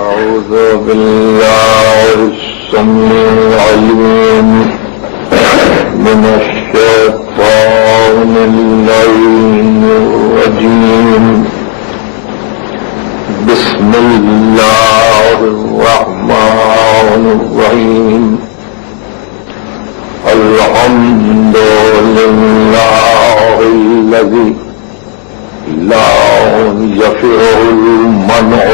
أعوذ بالله السميع العليم من الشيطان اللعين الرجيم. بسم الله الرحمن الرحيم. الحمد لله الذي لا يفر المنع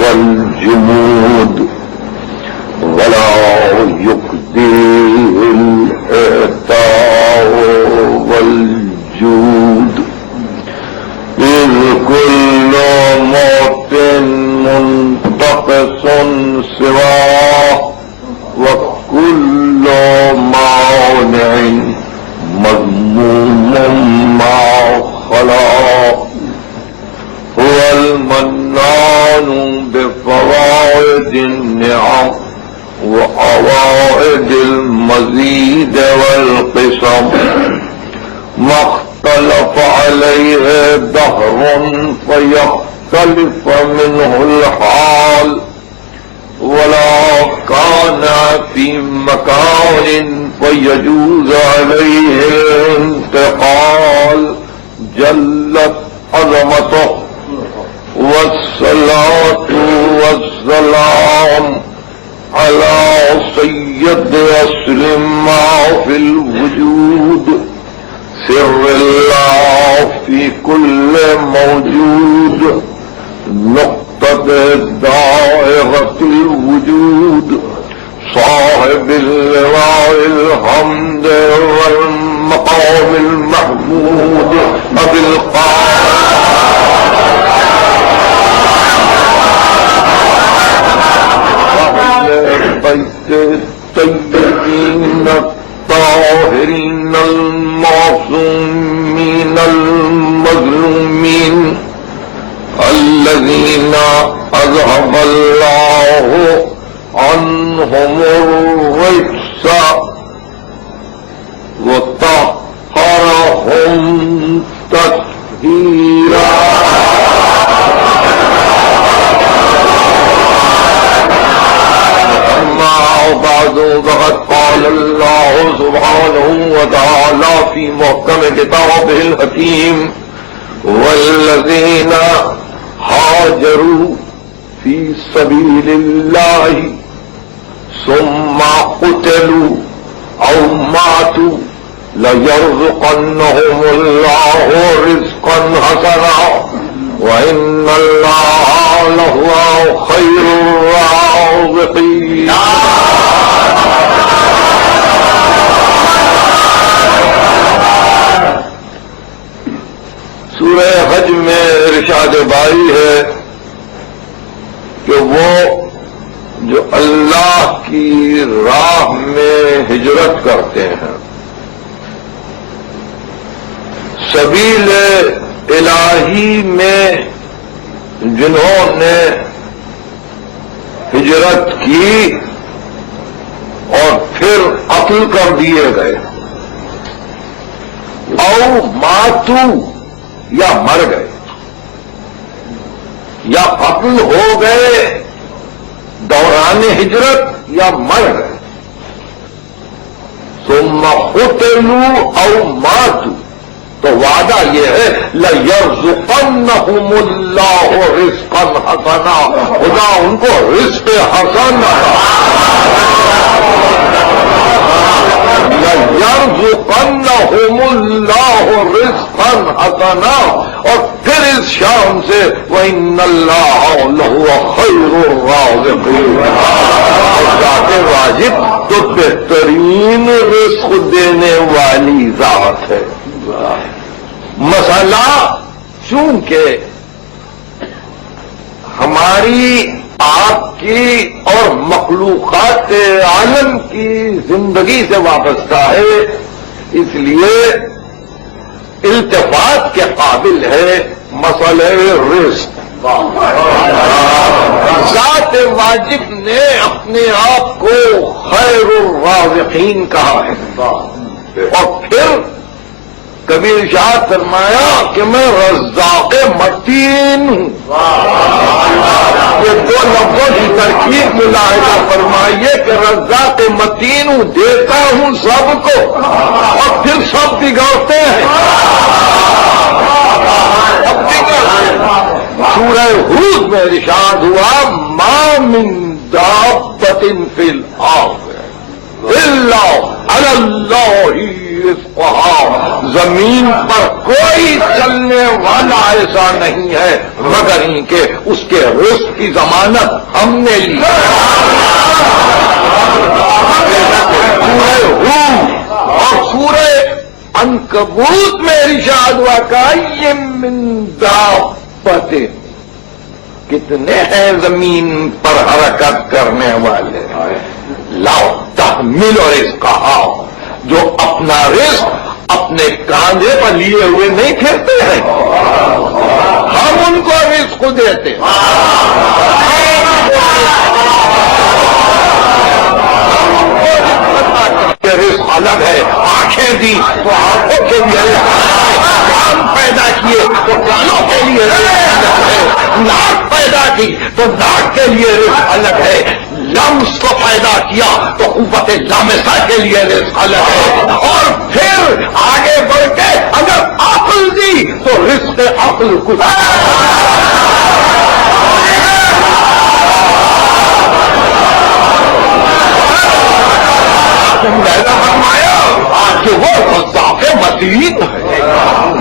والجمود ولا يقضي الإعطاء والجود، إذ كل موت منتقص سواه وكل مانع مذموم ما خلا. هو المنان بفوائد النعم وعوائد المزيد والقسم، ما اختلف عليه دهر فيختلف منه الحال، ولا كان في مكان فيجوز عليه الانتقال. جلت عظمته، والصلاة والسلام على سيد أصل ما في الوجود، سر الله في كل موجود، نقطة دائرة الوجود، صاحب اللواء الحمد والمقام المحمود، أبي الطيبين الطاهرين المعصومين المظلومين، الذين أذهب الله عنهم الرجس وطهرهم تطهيرا. بعد فقد قال الله سبحانه وتعالى في محكم كتابه الحكيم: والذين هاجروا في سبيل الله ثم قتلوا أو ماتوا ليرزقنهم الله رزقا حسنا وإن الله لهو خير الرازقين. سورہ حج میں ارشاد باری ہے کہ وہ جو اللہ کی راہ میں ہجرت کرتے ہیں، سبیل الہی میں جنہوں نے ہجرت کی اور پھر قتل کر دیے گئے، او ماتو یا مر گئے یا قتل ہو گئے دوران ہجرت یا مر گئے، ثم قتلوا او ماتوا، تو وعدہ یہ ہے لَيَرْزُقَنَّهُمُ اللَّهُ رِزْقًا حَسَنًا، خدا ان کو رزق حسن لَيَرْزُقَنَّهُمُ اللَّهُ رِزْقًا حَسَنًا، اور پھر اس شام سے وَإِنَّ اللَّهَ لَهُوَ خَيْرُ الرَّازِقِينَ، اور ذات واجب تو بہترین رزق دینے والی ذات ہے۔ مسئلہ چونکہ ہماری آپ کی اور مخلوقات عالم کی زندگی سے وابستہ ہے، اس لیے التفات کے قابل ہے مسئلہ رزق۔ ذات واجب نے اپنے آپ کو خیر الرازقین کہا ہے، اور پھر کبھی ارشاد فرمایا کہ میں رزاق متین ہوں، یہ دو لفظوں کی ترکیب ملاحظہ فرمائیے کہ رزاق متین ہوں، دیتا ہوں سب کو اور پھر سب بگڑتے ہیں. سورہ ہود میں ارشاد ہوا ما من دابۃ فی الارض الا علی اللہ رزقها، زمین پر کوئی چلنے والا ایسا نہیں ہے مگر ان کے اس کے رزق کی ضمانت ہم نے لی. سورہ ہود اور سورہ عنکبوت میں ارشاد ہوا کہ من دابۃ، کتنے ہیں زمین پر حرکت کرنے والے، لا تحمل رزقہا، جو اپنا رزق اپنے کاندھے پر لیے ہوئے نہیں پھرتے ہیں، ہم ان کو رزق دیتے ہیں. رزق الگ ہے، آنکھیں دی تو آنکھوں کے لیے، کان پیدا کیے تو کانوں کے لیے رزق ہے، ناک پیدا کی تو ناک کے لیے رزق الگ ہے، لمس کو پیدا کیا تو قوت لامسہ کے لیے رزق الگ ہے، اور پھر آگے بڑھ کے اگر عقل دی تو رزق عقل کچھ فرمایا کہ وہ رزاق متین ہے،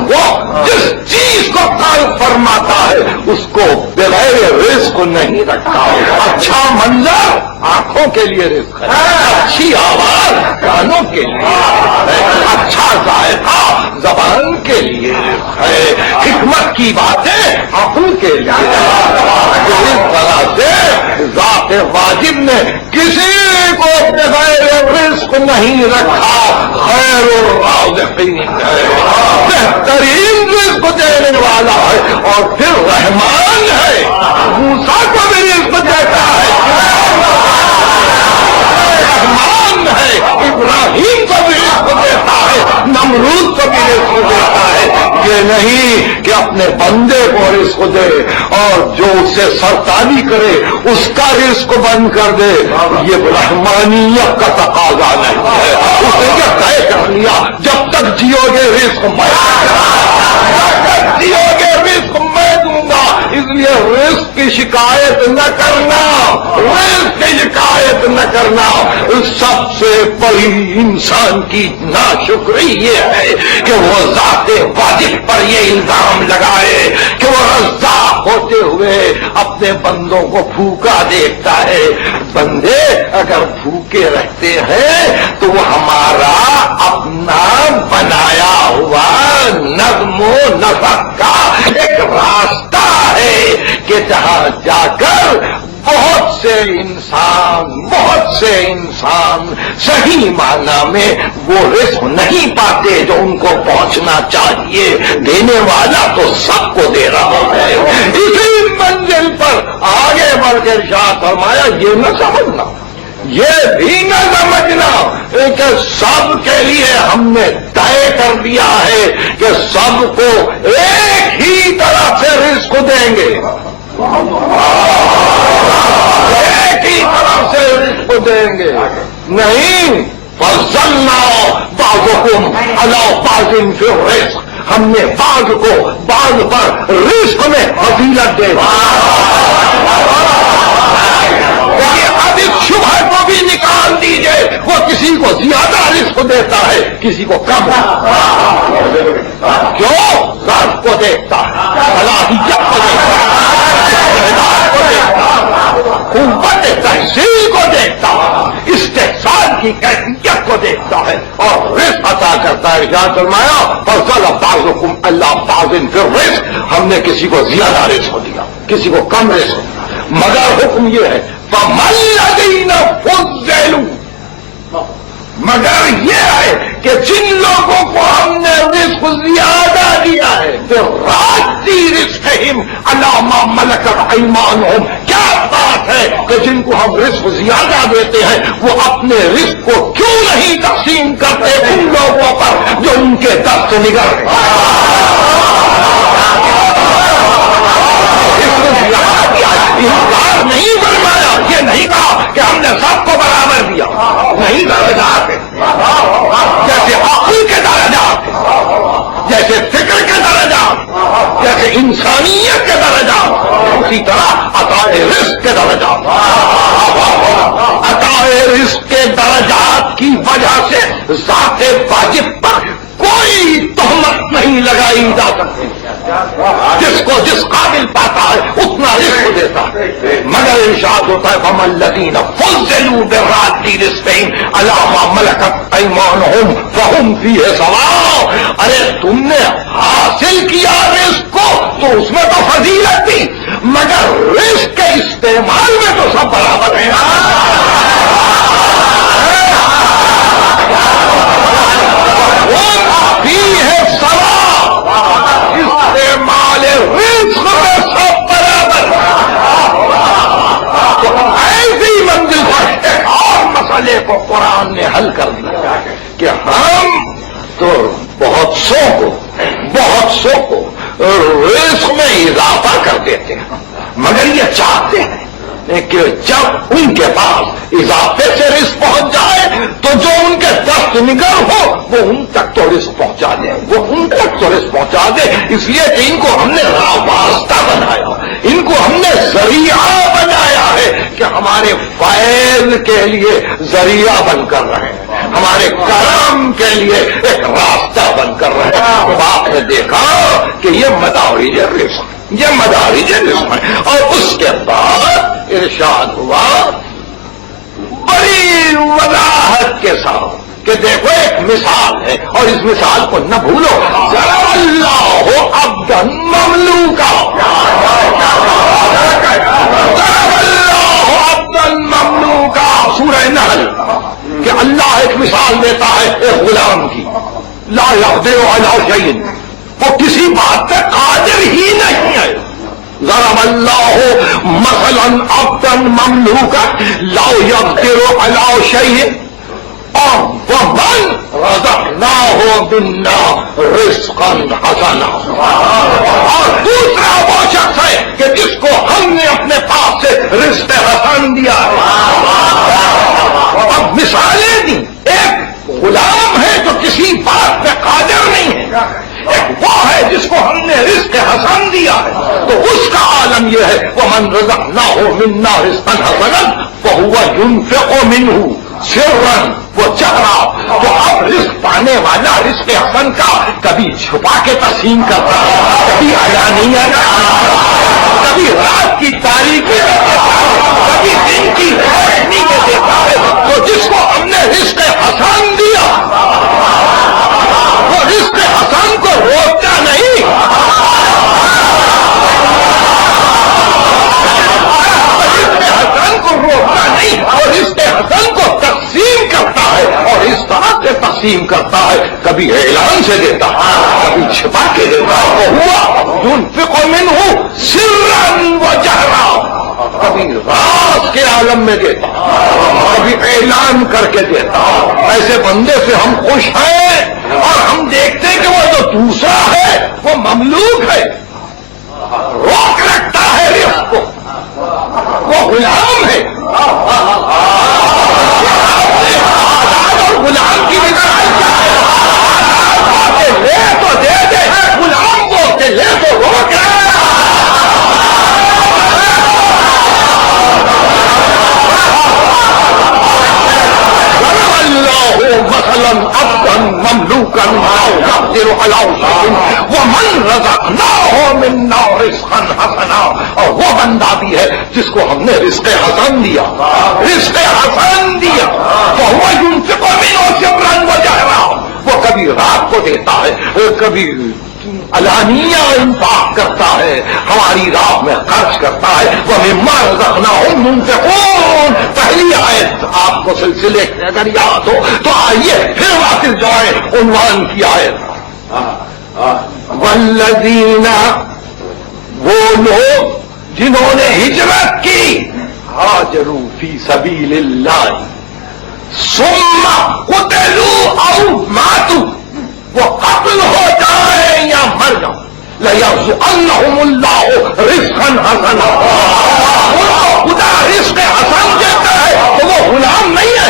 وہ جس چیز کو قائم فرماتا ہے اس کو بغیر رزق نہیں رکھتا. اچھا منظر آنکھوں کے لیے رزق ہے، اچھی آواز کانوں کے لیے ہے، اچھا ذائقہ زبان کے لیے رزق ہے، حکمت کی باتیں عقل کے لیے. اس طرح سے ذات واجب نے کسی کو بغیر رزق نہیں رکھا، خیر الرازقین ہے، بہترین رزق دینے والا ہے، اور پھر رحمان ہے، موسیٰ کو بھی رزق دیتا ہے، رحمان ہے، ابراہیم کو بھی رزق دیتا ہے، نمرود کو بھی رزق دیتا ہے. یہ نہیں کہ اپنے بندے کو رزق دے اور جو اس سے سرتابی کرے اس کا رزق بند کر دے، یہ رحمانیت کا تقاضا نہیں ہے. اس نے یہ طے کر لیا جب تک جیو گے رزق میں، جب تک جیو گے رزق میں دوں گا. اس لیے رزق کی شکایت نہ کرنا، رزق کی شکایت نہ کرنا. سب سے بڑی انسان کی ناشکری یہ ہے کہ وہ ذات واجب پر یہ الزام لگائے کہ وہ رزاق ہوتے ہوئے اپنے بندوں کو بھوکا دیکھتا ہے. بندے اگر بھوکے رہتے ہیں تو وہ ہمارا اپنا بنایا ہوا نظم و نسق کا ایک راستہ ہے کہ جہاں جا کر بہت سے انسان صحیح معنی میں وہ رزق نہیں پاتے جو ان کو پہنچنا چاہیے. دینے والا تو سب کو دے رہا ہے. اسی منزل پر آگے بڑھ کے ارشاد فرمایا یہ نہ سمجھنا، یہ بھی نہ سمجھنا کہ سب کے لیے ہم نے طے کر دیا ہے کہ سب کو ایک ہی طرح سے رزق دیں گے، ایک ہی طرح سے رزق دیں گے. نہیں، فضلنا بعضکم علی بعض فی الرزق، ہم نے بعض کو بعض پر رزق میں فضیلت دے. اب اس شبہ کو بھی نکال دیجئے، وہ کسی کو زیادہ رزق دیتا ہے کسی کو کم. کیوں؟ ذات کو دیکھتا ہے، صلاحیت کو دیکھتا ہے، قوت تحصیل کو دیکھتا ہے، استحصال کی کیفیت کو دیکھتا ہے اور رزق عطا کرتا ہے. ارشاد فرمایا فضل بعضکم علی بعض فی الرزق، ہم نے کسی کو زیادہ رزق دیا کسی کو کم رزق دیا، مگر حکم یہ ہے فَمَا الَّذِينَ فُضِّلُوا، مگر یہ ہے کہ جن لوگوں کو ہم نے رزق زیادہ دیا ہے بِرَادِّ رِزْقِهِمْ عَلَىٰ مَا مَلَكَتْ أَيْمَانُهُمْ، کیا بات ہے کہ جن کو ہم رزق زیادہ دیتے ہیں وہ اپنے رزق کو کیوں نہیں تقسیم کرتے ان لوگوں پر جو ان کے دست نگر انکار درجات، عطا رزق کے درجات کی وجہ سے ذات واجب پر کوئی تہمت نہیں لگائی جا سکتی. جس کو جس قابل پاتا ہے اتنا رزق دیتا ہے. مگر ارشاد ہوتا ہے فَمَا الَّذِينَ فُضِّلُوا بِرَادِّ رِزْقِهِمْ عَلَىٰ مَا مَلَكَتْ أَيْمَانُهُمْ فَهُمْ فِيهِ سَوَاءٌ. ارے تم نے حاصل کیا رزق کو تو اس میں تو فضیلت تھی، مگر رزق کے استعمال میں تو سب برابر ہیں. کو قرآن نے حل کر دیا کہ ہم تو بہت سو کو رزق میں اضافہ کر دیتے ہیں، مگر یہ چاہتے ہیں کہ جب ان کے پاس اضافے سے رزق پہنچ جائے تو جو ان کے دست نگر ہو وہ ان تک تو رزق پہنچا دے، پہنچا دے. اس لیے کہ ان کو ہم نے واسطہ بنایا، ان کو ہم نے ذریعہ بنایا ہے کہ ہمارے فیض کے لیے ذریعہ بن کر رہے ہیں، ہمارے کرم کے لیے ایک راستہ بن کر رہے ہیں. تو آپ نے دیکھا کہ یہ مدارج رزق ہے. اور اس کے بعد ارشاد ہوا بڑی وضاحت کے ساتھ کہ دیکھو ایک مثال ہے اور اس مثال کو نہ بھولو. ضرب اللہ عبدا مملوکا، ضرب اللہ عبدا مملوکا، سورہ نحل. کہ اللہ ایک مثال دیتا ہے ایک غلام کی، لا یقدر علی شیء، وہ کسی بات پہ قادر ہی نہیں ہے. ضرب اللہ مثلا عبدا مملوکا لا یقدر علی شیء ومن رزقناہ منا رزقا حسنا. اور دوسرا وہ شخص ہے کہ جس کو ہم نے اپنے پاس سے رزق حسن دیا. اب مثالیں دی، ایک غلام ہے جو کسی بات پہ قادر نہیں ہے، ایک وہ ہے جس کو ہم نے رزق حسن دیا ہے. تو اس کا عالم یہ ہے ومن رزقناہ منا رزقا حسنا فهو ينفق منه سرا وہ چہرا. تو اب رزق پانے والا رزق حسن کا کبھی چھپا کے تقسیم کرتا ہے، کبھی علانیہ کبھی رات کی تاریخی میں دیتا ہے، کبھی دن کی روشنی میں دیتا ہے. تو جس کو ہم نے رزق حسن دیا وہ رزق حسن کو روکتا نہیں، اور رزق حسن کو تقسیم کرتا ہے. اور اس طرح سے تقسیم کرتا ہے، کبھی اعلان سے دیتا ہے، کبھی چھپا کے دیتا ہے. وہ ہوا ينفق منه سرا وجهرا، کبھی راز کے عالم میں دیتا، کبھی اعلان کر کے دیتا. ایسے بندے سے ہم خوش ہیں اور ہم دیکھتے ہیں کہ وہ جو دوسرا ہے وہ مملوک ہے، روک رکھتا ہے رزق کو، وہ غلام ہے. اور غلام کی مثال کیا ہے؟ لے تو دے دے، غلام کو کہ لے تو روک رہے. مثلا عبدا مملوكا لا يقدر على شيء ومن رزقناه منا رزقا حسنا. اور وہ بندہ بھی ہے جس کو ہم نے رزق حسن دیا، فهو ينفق منه سرا وجهرا. وہ کبھی رات کو دیتا ہے، کبھی علانیہ انفاق کرتا ہے، ہماری راہ میں خرچ کرتا ہے. وَمِمَّا رَزَقْنَاهُمْ يُنْفِقُونَ. پہلی آیت آپ کو سلسلے میں اگر یاد ہو تو آئیے پھر واپس جائیں عنوان کی آیت. وَالَّذِينَ، وہ لوگ جنہوں نے ہجرت کی، ہاجروا فی سبیل اللہ ثم قتلوا او ماتوا، وہ قتل ہو جائیں یا مر جاؤں، لَيَرْزُقَنَّهُمُ اللَّهُ رِزْقًا حَسَنًا. خدا رزق حسن دیتا ہے تو وہ غلام نہیں ہے.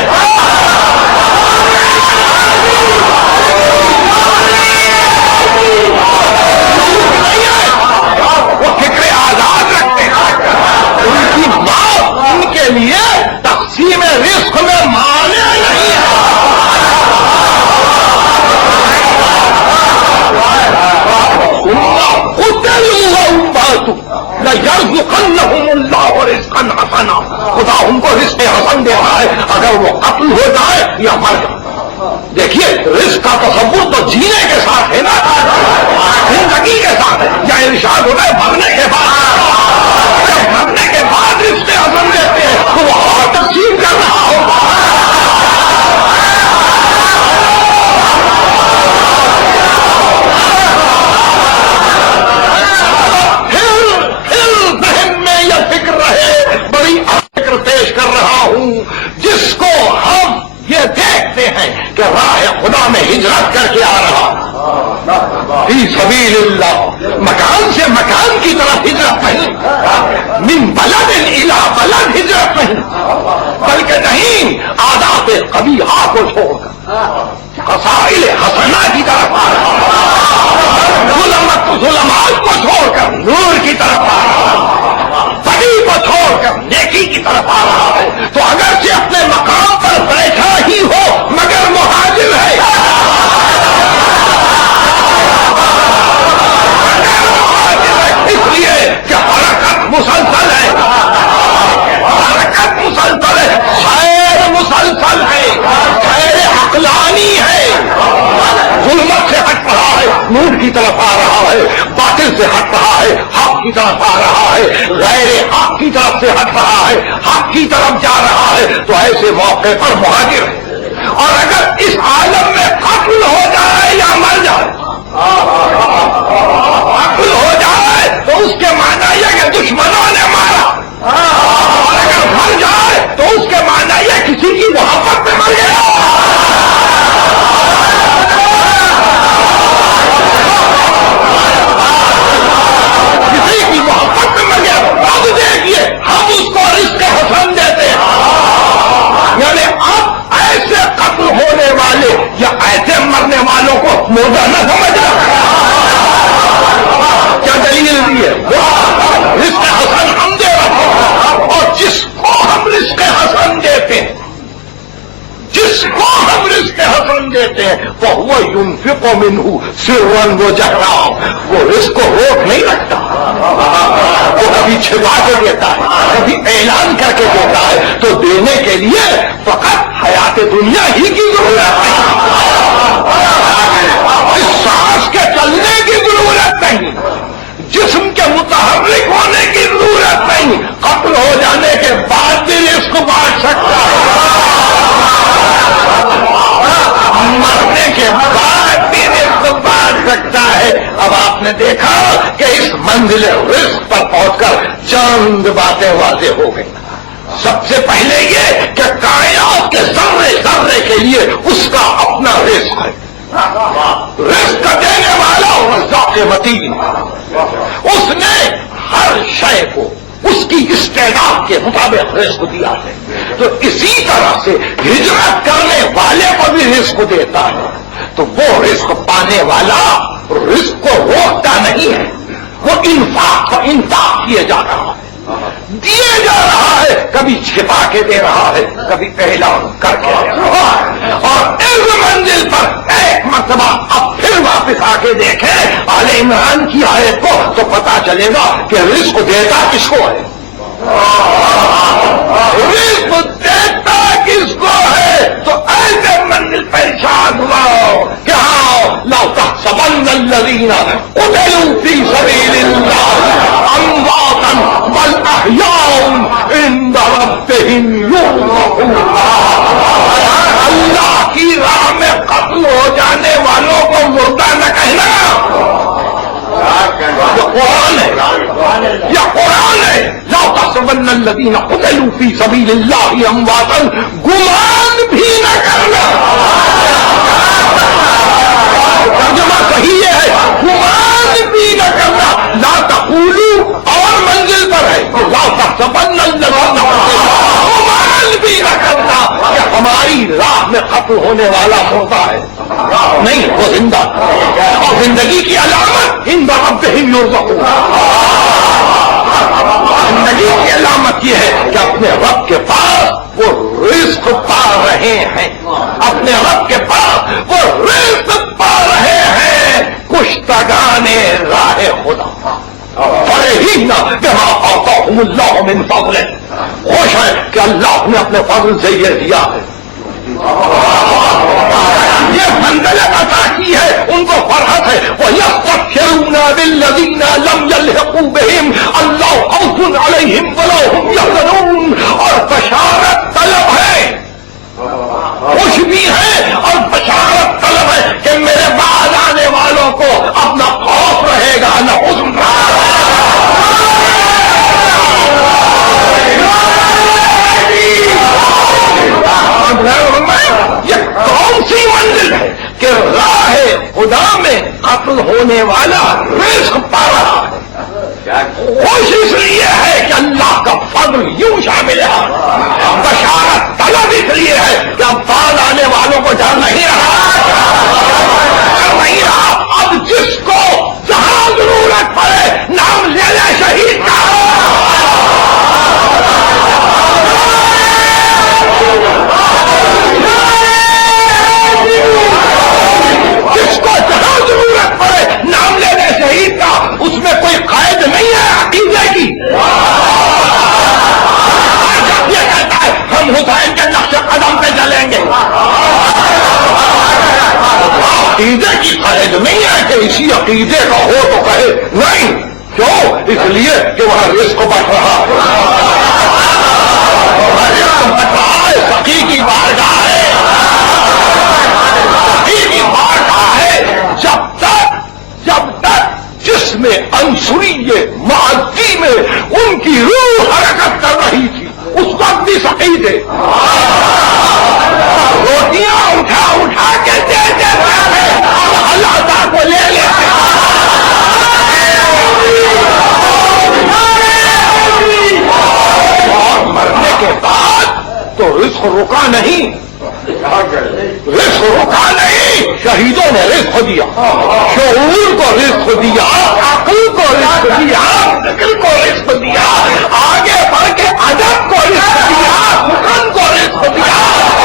وہ فکر آزاد رکھتے ہیں. ان کی موت لَيَرْزُقَنَّهُمُ اللَّهُ رِزْقًا حَسَنًا. خدا ان کو رزق حسن دے رہا ہے اگر وہ قتل ہو جائے یا مر جائے. دیکھیے رزق کا تصور تو جینے کے ساتھ ہے نا, زندگی کے ساتھ ہے. یا ارشاد ہوتا ہے مرنے کے بعد, جب مرنے کے بعد رزق حسن دیتے ہیں تو وہ اور تقسیم کر رہا ہوگا. بڑی فکر پیش کر رہا ہوں جس کو ہم یہ دیکھتے ہیں کہ راہ خدا میں ہجرت کر کے آ رہا فی سبیل اللہ, مکان سے مکان کی طرف ہجرت نہیں, من بلد الی بلد ہجرت نہیں, بلکہ نہیں عادات قبیحہ کو چھوڑ کر خصائل حسنہ کی طرف آ رہا, ظلمات کو چھوڑ کر نور کی طرف آ رہا, بدی کو چھوڑ کر نیکی کی طرف آ رہا ہے. تو اگرچہ اپنے مقام پر بیٹھا ہی ہو مگر مہاجر ہے, اس لیے کہ حرکت مسلسل ہے, حرکت مسلسل ہے, سیر مسلسل ہے, سیر عقلانی ہے. ظلمت سے ہٹ رہا ہے نور کی طرف آ رہا ہے, باطل سے ہٹ رہا ہے حق کی طرف آ رہا ہے, غیر حق کی طرف سے ہٹ رہا ہے حق کی طرف جا رہا ہے. تو ایسے موقع پر مہاجر ہے. اور اگر اس عالم میں قتل ہو جائے یا مر جائے, قتل ہو جائے تو اس کے معنی یہ کہ دشمنوں نے مارا, اور اگر مر جائے تو اس کے معنی یہ کسی کی محبت میں مر گیا. ہم اس کو رزق حسن دیتے ہیں. یعنی اب ایسے قتل ہونے والے یا ایسے مرنے والوں کو مردہ نہ سمجھنا. کیا دلیل دی ہے؟ رزق حسن ہم دے رہے ہیں, اور جس کو ہم رزق حسن دیتے ہیں, جس کو ہم رزق حسن دیتے ہیں وہ ينفق منه سرا وجهرا, وہ رزق کو روک نہیں رکھتا, وہ کبھی چھپا کے دیتا ہے کبھی اعلان کر کے دیتا ہے. تو دینے کے لیے فقط حیات دنیا ہی کی ضرورت نہیں, اس سانس کے چلنے کی ضرورت نہیں, جسم کے متحرک ہونے کی ضرورت نہیں. قتل ہو جانے کے بعد بھی رزق بانٹ سکتا ہے, مرنے کے بعد بھی رزق بانٹ سکتا ہے. اب آپ نے دیکھا کہ اس منزل رزق پر پہنچ کر چند باتیں واضح ہو گئی. سب سے پہلے یہ کہ کائنات کے ذرے ذرے کے لیے اس کا اپنا رزق ہے. رزق دینے والا رزاق متین, اس نے ہر شے کو اس کی استعداد کے مطابق رزق دیا ہے. تو اسی طرح سے ہجرت کرنے والے کو بھی رزق دیتا ہے. تو وہ رزق پانے والا رزق کو روکتا نہیں ہے, وہ انفاق و انفاق کیے جا رہا ہے, دیے جا رہا ہے, کبھی چھپا کے دے رہا ہے کبھی اعلان کر کے دے رہا ہے. اور اس منزل پر ایک مرتبہ اب پھر واپس آ کے دیکھیں آل عمران کی آیت کو تو پتا چلے گا کہ رزق دیتا کس کو ہے, رزق دیتا کس کو ہے. تو ایسے منزل پریشان ہوا کہ لا تحسبن الذین قتلوا فی سبیل اللہ امواتا بل احیاء عند ربهم یرزقون. اللہ کی راہ میں قتل ہو جانے والوں کو مردہ نہ کہنا. یہ قرآن ہے, یہ قرآن ہے. لا تحسبن الذین قتلوا فی سبیل اللہ امواتا, گمان بھی نہ کرنا. ترجمہ صحیح ہے, گمان بھی نہ کرنا. لا تقولوا اور منزل پر ہے, لا تحسبن الذین گمان بھی نہ کرنا کہ ہماری راہ میں قتل ہونے والا مردہ ہے. نہیں, وہ زندہ, اور زندگی کی علامت عند ربهم یرزقون. زندگی کی علامت یہ ہے کہ اپنے رب کے پاس وہ رزق پا رہے ہیں, اپنے رب کے پاس وہ رزق پا رہے ہیں. کشتگان راہ خدا, فرحین بما آتاہم اللہ من فضلہ، خوش ہے کہ اللہ نے اپنے فضل سے یہ دیا ہے، یہ منزلت عطا کی ہے، ان کو فرحت ہے۔ وَيَسْتَبْشِرُونَ بِالَّذِينَ لَمْ يَلْحِقُوا بِهِمْ أَلَّا خَوْفٌ عَلَيْهِمْ وَلَا هُمْ يَحْزَنُونَ، اور بشارت طلب ہے، خوش بھی ہے اور بشارت طلب ہے کہ میرے بعد آنے والوں کو اپنا خوف رہے گا نہ حزن رہے گا۔ یہ کون سی منزل ہے کہ راہ خدا میں قتل ہونے والا رزق پا رہا ہے، خوش اس لیے ہے کہ اللہ کا فضل یوں شامل ہے، بشارت طلب اس لیے ہے کہ اب بعد آنے والوں کو ڈر نہیں رہا، ڈر نہیں رہا۔ اب جس کو جہاں ضرورت پڑے نام لے لے شہید کا، جس کو جہاں ضرورت پڑے نام لینے شہید کا، اس میں کوئی قید نہیں ہے عقیدے کی۔ یہ کہتا ہے ہم حسین کے نقش قدم پہ چلیں گے، عقیدے کی قید نہیں ہے کہ اسی عقیدے کا ہو تو کہے نہیں، کیوں؟ اس لیے کہ وہاں رزق بڑھ رہا ہے، رزق بڑھ رہا ہے، سخی کی بارگاہ ہے، جب تک جس میں انصریت معدی میں ان کی روح حرکت کر رہی تھی اس وقت بھی سخی تھے، روٹیاں اٹھا اٹھا کے دیتے تھے اور اللہ کو لے لیتے، اور مرنے کے بعد تو رزق رکا نہیں، رزق رکا نہیں، شہیدوں نے رزق دیا، شعور کو رزق دیا، عقل کو رزق دیا، نقل کو رزق دیا، آگے بڑھ کے ادب کو رزق دیا، حسن کو رزق دیا،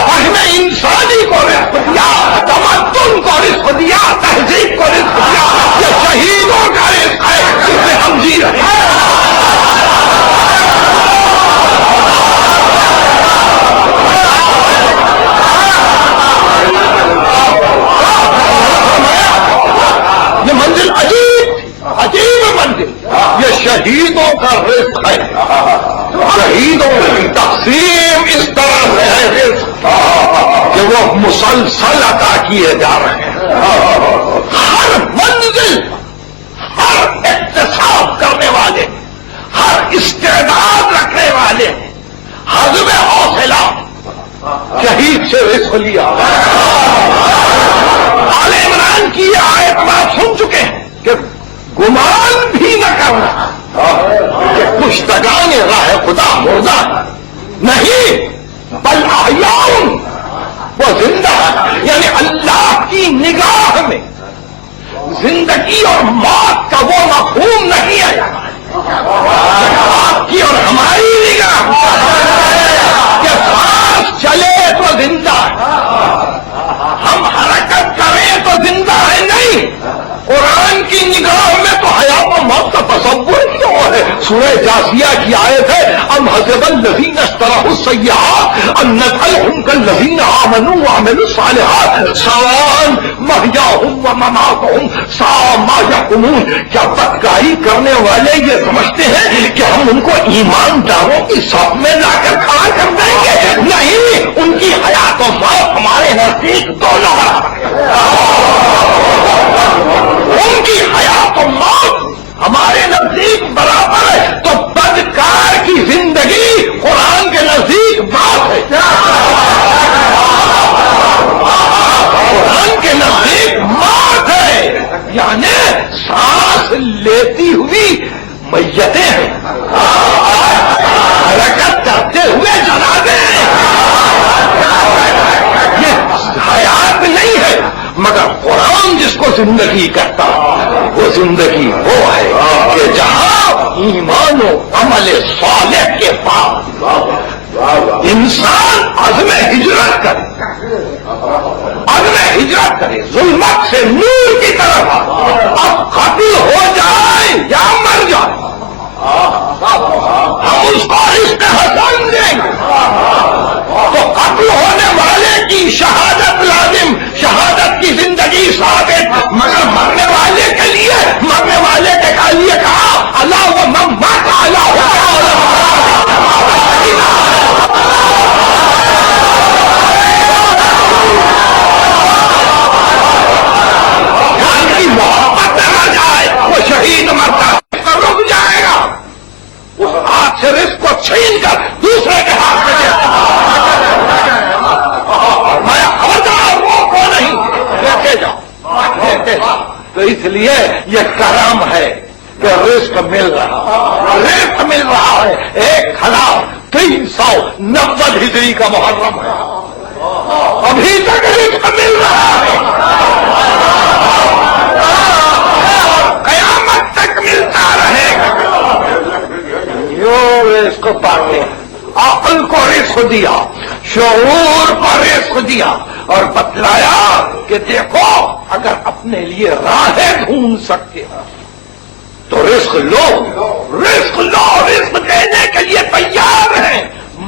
فہم انسانی کو رزق دیا، تمدن کو رزق دیا، تہذیب کو رزق دیا۔ یہ شہیدوں کا رزق ہے جس سے ہم جی رہے ہیں۔ یہ منزل عجیب منزل، یہ شہیدوں کا رزق ہے، شہیدوں کی تقسیم اس طرح سے ہے رزق کہ وہ مسلسل عطا کیے جا رہے ہیں، ہر منزل، ہر احتساب کرنے والے، ہر استعداد رکھنے والے، حزب حوصلہ شہید سے رزق لیا۔ آل عمران کی یہ آیت بات سن چکے ہیں کہ گمان بھی نہ کرنا کہ کشتگان راہ خدا مردہ نہیں، بل احیاء، وہ زندہ، یعنی اللہ کی نگاہ میں زندگی اور موت کا وہ مفہوم نہیں ہے آپ کی اور ہماری نگاہ کہ سانس چلے تو زندہ ہے، ہم حرکت کریں تو زندہ ہے، نہیں، قرآن کی نگاہ میں تو حیات و موت کا تصور کیوں ہے؟ سورہ جاثیہ کی آیت ہے ام حسب الذین اشتروا السیئات ان ندخلهم كالذین آمنوا وعملوا الصالحات سواء محیاهم ومماتهم ساء ما یحکمون۔ کیا بدکاری کرنے والے یہ سمجھتے ہیں کہ ہم ان کو ایمانداروں کی صف میں لا کر کھڑا کر دیں گے؟ نہیں، ان کی حیات و موت ہمارے نزدیک دونوں ان کی حیات و موت ہمارے نزدیک برابر ہے، تو بدکار کی زندگی قرآن کے نزدیک موت ہے، قرآن کے نزدیک موت ہے، یعنی سانس لیتی ہوئی میتیں ہیں، حرکت کرتے ہوئے جنازے ہیں، یہ حیات نہیں ہے، مگر قرآن جس کو زندگی کہتا وہ زندگی وہ ہے کہ جہاں ایمان و عمل صالح کے بعد انسان عزم ہجرت کرے، عزم ہجرت کرے ظلمت سے نور کی طرف، اب قتل ہو جائے یا مر جائے لیے یہ کرم ہے کہ رزق مل رہا ہے. ایک 1390 ہجری کا محرم ہے، ابھی تک رزق مل رہا ہے، قیامت تک ملتا رہے گا. رزق پاتے عقل کو رزق دیا، شعور کو رزق دیا اور بتلایا کہ دیکھو اگر اپنے لیے راہیں ڈھونڈ سکتے ہو تو رزق لو، رزق لو، رزق دینے کے لیے تیار ہیں،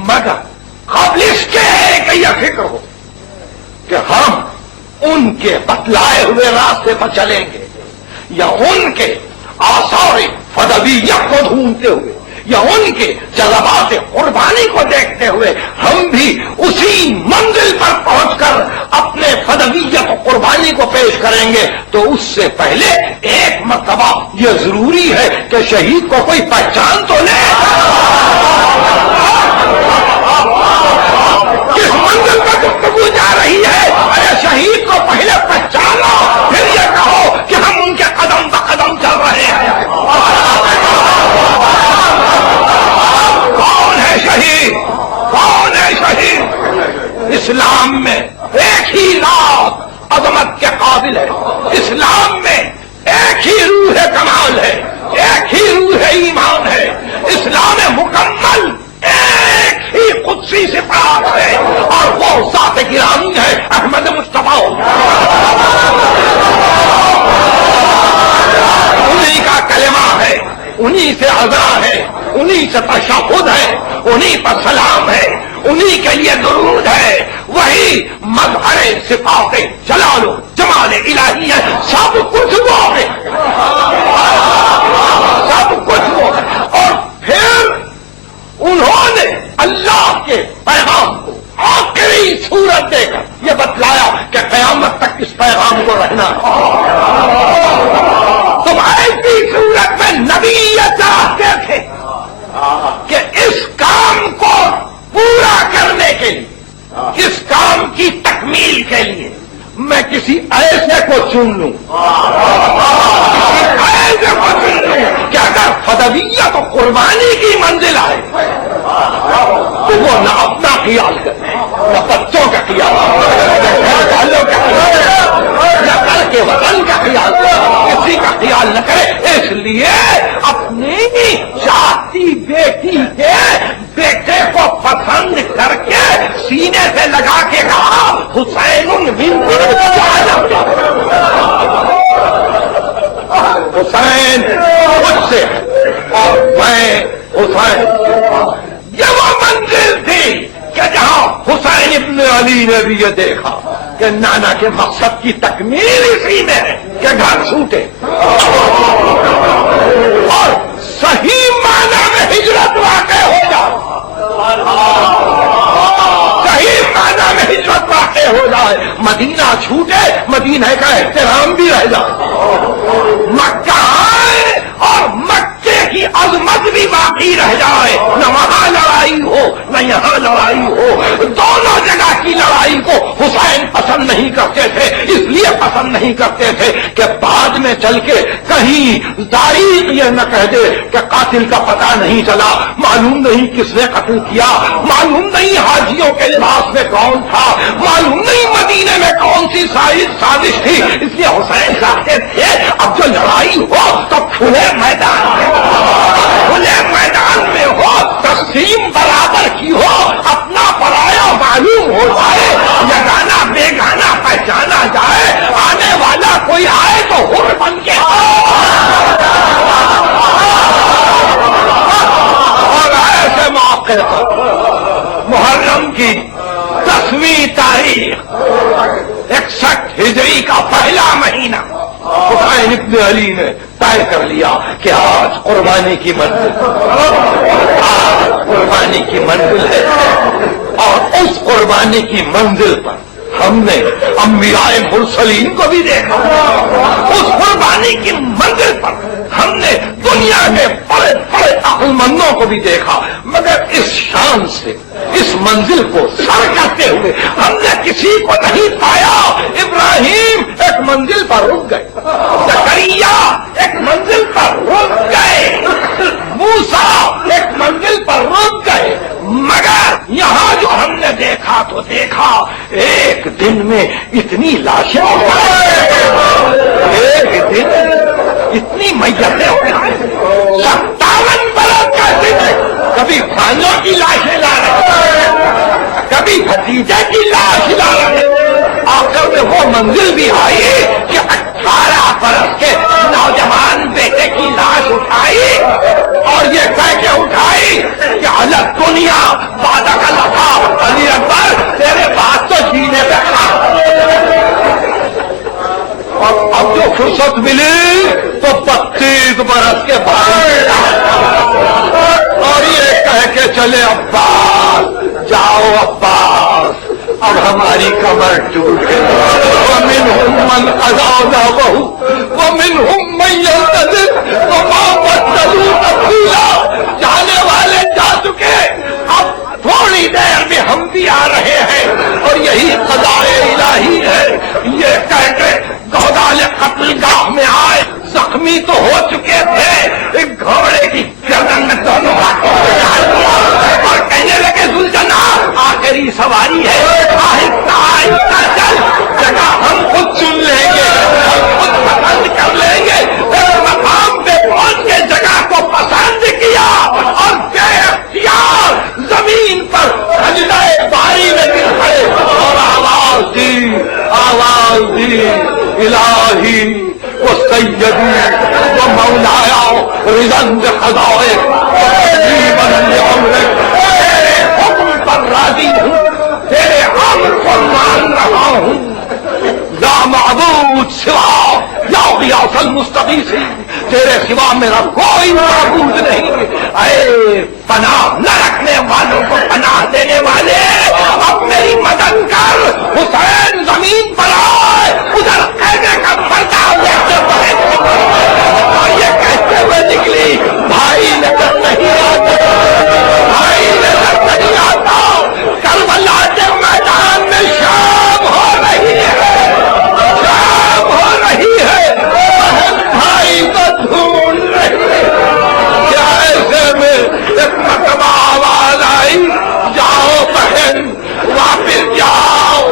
مگر قبل اس کے ہے کہ یہ فکر ہو کہ ہم ان کے بتلائے ہوئے راستے پر چلیں گے یا ان کے آثار فدویت کو ڈھونڈتے ہوئے یا ان کے جذبات قربانی کو دیکھتے ہوئے ہم بھی اسی منزل پر پہنچ کر اپنے فدویت و قربانی کو پیش کریں گے. تو اس سے پہلے ایک مرتبہ یہ ضروری ہے کہ شہید کو کوئی پہچان تو لے، کس منزل پر گفتگو جا رہی ہے. ارے شہید کو پہلے پہچانو، پھر یہ کہو کہ ہم ان کے قدم بقدم چل رہے ہیں. شہید کون ہے؟ شہید اسلام میں ایک ہی ذات عظمت کے قابل ہے، اسلام میں ایک ہی روح کمال ہے، ایک ہی روح ایمان ہے، اسلام مکمل ایک ہی قدسی صفات ہے اور وہ ذات گرامی ہے احمد مصطفیٰ. انہی کا کلمہ ہے، انہی سے اذان ہے، انہی سے تشہد ہے، انہی پر سلام ہے، انہی کے لیے درود ہے. وہی مظہر صفات جلال و جمال الہی ہے. سب کچھ وہ ہے، سب کچھ وہ ہے. اور پھر انہوں نے اللہ کے پیغام کو آخری صورت دے کر یہ بتلایا کہ قیامت تک اس پیغام کو رہنا. تم ایسی صورت میں نبی یہ چاہتے تھے کہ اس کام کو پورا کرنے کے لیے، اس کام کی تکمیل کے لیے میں کسی ایسے کو چن لوں، ایسے کو چن لوں کہ اگر فدویت و قربانی کی منزل آئے تو وہ نہ اپنا خیال کرے، نہ بچوں کا خیال کرے، نہ گھر والوں کا خیال کرے، نہ گھر کے وطن کا خیال کرے، کسی کا خیال نہ کرے. اس لیے اپنی چاہتی بیٹی کے بیٹے کو پسند کر کے سینے سے لگا کے کہا حسین حسین مجھ سے اور میں حسین. یہ وہ منزل تھی کہ جہاں حسین ابن علی نے بھی یہ دیکھا کہ نانا کے مقصد کی تکمیل اسی میں ہے کہ گھر چھوٹے اور صحیح معنی میں ہجرت واقع ہو جائے، صحیح معنی میں ہجرت واقع ہو جائے، مدینہ چھوٹے، مدینہ کا احترام بھی رہ جائے، مکہ آئے اور مکے کی عظمت بھی باقی رہ جائے، نہ وہاں لڑائی ہو نہ یہاں لڑائی ہو. دونوں جگہ کی لڑائی کو حسین پسند نہیں کرتے تھے، اس لیے پسند نہیں کرتے تھے کہ بعد میں چل کے کہیں تاریخ یہ نہ کہہ دے کہ قاتل کا پتہ نہیں چلا، معلوم نہیں کس نے قتل کیا، معلوم نہیں حاجیوں کے لباس میں کون تھا، معلوم نہیں مدینے میں کون سی سازش تھی. اس لیے حسین چاہتے تھے اب جو لڑائی ہو تو کھلے میدان میں، کھلے میدان میں ہو، تقسیم برابر کی ہو، اپنا پرایا معلوم ہو جائے، یگانا بیگانا پہچانا جائے، آنے والا کوئی آئے تو حر بن کے اور ایسے موقع پر محرم کی 10ویں تاریخ 61 ہجری کا پہلا مہینہ حسین ابن علی نے طے کر لیا کہ آج قربانی کی منزل، آج قربانی کی منزل ہے. اور اس قربانی کی منزل پر ہم نے انبیاء مرسلین کو بھی دیکھا، اس قربانی کی منزل پر ہم نے دنیا کے بڑے بڑے عقل مندوں کو بھی دیکھا، مگر اس شان سے اس منزل کو سر کرتے ہوئے ہم نے کسی کو نہیں پایا. ابراہیم ایک منزل پر رک گئے، یحییٰ ایک منزل پر رک گئے، موسیٰ ایک منزل پر رک گئے، مگر یہاں جو ہم نے دیکھا تو دیکھا ایک دن میں اتنی لاشیں ایک دن اتنی میتیں اٹھائیں، 57 برس کا دن، کبھی خانوں کی لاشیں لا رہے، کبھی بھتیجے کی لاش لا رہے، آخر میں وہ منزل بھی آئی کہ 18 برس کے نوجوان بیٹے کی لاش اٹھائی اور یہ کہہ کے اٹھائی کہ الگ دنیا وعدہ کا لفا علی اکبر تیرے بات تو جینے پہ کھا۔ اور اب جو فرصت ملی تو 32 برس کے بعد اور یہ کہہ کے چلے عباس جاؤ عباس اب ہماری کمر ٹوٹ گئی، وَمِنْهُمْ مَنْ قَضَىٰ نَحْبَهُ وَمِنْهُمْ مَنْ يَنتَظِرُ وَمَا بَدَّلُوا تَبْدِيلًا۔ جانے والے جا چکے، اب تھوڑی دیر میں ہم بھی آ رہے ہیں اور یہی قضاء الہی ہے۔ یہ کہہ کے گودال قتل گاہ میں آئے، زخمی تو ہو چکے تھے، ایک گھوڑے کی گردن میں دونوں ہاتھوں سے ڈال دیا اور کہنے لگے ذوالجناح آخری سواری ہے، آہستہ آہستہ چل، جگہ ہم خود چن لیں گے، ہم خود پسند کر لیں گے۔ اس مقام پہ پہنچ کے جگہ کو پسند کیا اور بے اختیار زمین پر سجدہ باری میں گر پڑے اور آواز دی الہی وہ سیدی وہ مولایا رضن بقضائک وتسلیما لامرک، تیرے حکم پر راضی ہوں، تیرے امر کو مان رہا ہوں، لا معبود سوا یا غیاث المستغیثین، تیرے سوا میرا کوئی معبود نہیں۔ اے پناہ نہ رکھنے والوں کو پناہ دینے والے اب میری مدد کر، حسین زمین پر آئے، ادھر قیدے کا پردہ دیکھتے اور یہ کہتے ہوئے نکلی بھائی نظر نہیں آتا، بھائی نظر نہیں آتا، کربلا کے میدان میں شام ہو رہی ہے، شام ہو رہی ہے، بھائی کو ڈھونڈ رہی ہے۔ کیا ایسے میں ایک مرتبہ آواز آئی، جاؤ بہن واپس جاؤ،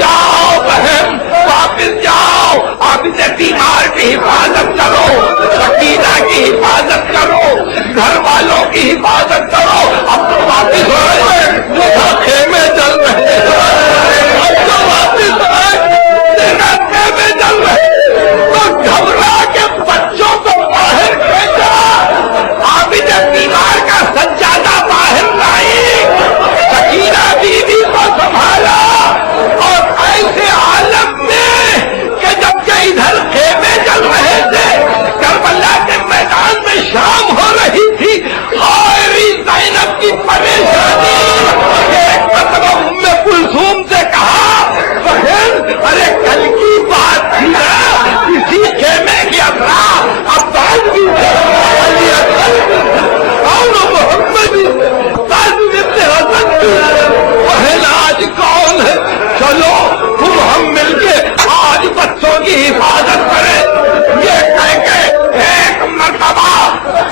جاؤ بہن واپس جاؤ، اب سے بیمار کی حفاظت کرو، سکینہ کی حفاظت کرو، گھر والوں کی حفاظت کرو، اب تو واپس آئے، جو تھا خیمے جل رہے، اب تو واپس آئے، تیرا خیمے جل رہے، تو گھبرا کے بچوں کو باہر بھیجا، عابد بیمار کا سجادہ باہر لائی، سکینہ بیوی کو سنبھالا، اور ایسے عالم میں کہ جب کہ ادھر خیمے جل رہے تھے، کربلا کے میدان میں شام ہو رہی تھی، خائری زینب کی پریشانی، ایک مرتبہ ام کلثوم سے کہا بہن ارے کل کی بات تھی نا، اسی خیمے کے افراد عباس بھی تھے، علی اور محمد قاسم ابن حسن، بہن آج کون ہے، چلو تم ہم مل کے آج بچوں کی حفاظت کریں۔ یہ کہہ کے ایک مرتبہ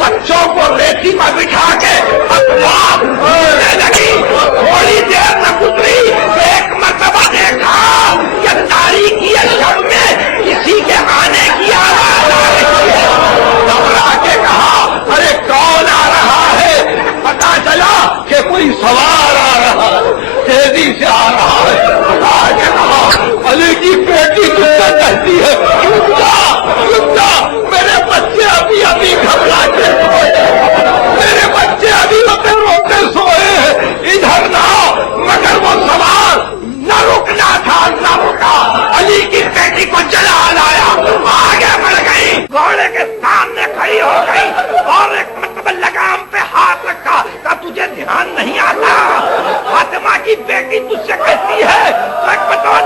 بچوں کو ریتی پر بٹھا کے اطراف گھومنے لگی، تھوڑی دیر نہ گزری، ایک مرتبہ دیکھا کہ تاریکی شب میں کسی کے آنے کی آواز آ رہی ہے، گھبرا کے کہا ارے کون آ رہا ہے، پتا چلا کہ کوئی سوار آ رہا ہے، تیزی سے آ رہا ہے، کہا علی کی بیٹی تم سے کہتی ہے رک جا، میرے بچے ابھی ابھی گھبرا کے سوئے، میرے بچے ابھی ابھی روتے سوئے ہیں، ادھر نہ مگر وہ سوار نہ رکنا تھا، نہ رکا، علی کی بیٹی کو چلا لایا، آگے بڑھ گئی، گھوڑے کے سامنے کھڑی ہو گئی اور ایک مرتبہ لگام پہ ہاتھ رکھا، کہا تجھے دھیان نہیں آتا، فاطمہ کی بیٹی تجھ سے کہتی ہے تو ایک مرتبہ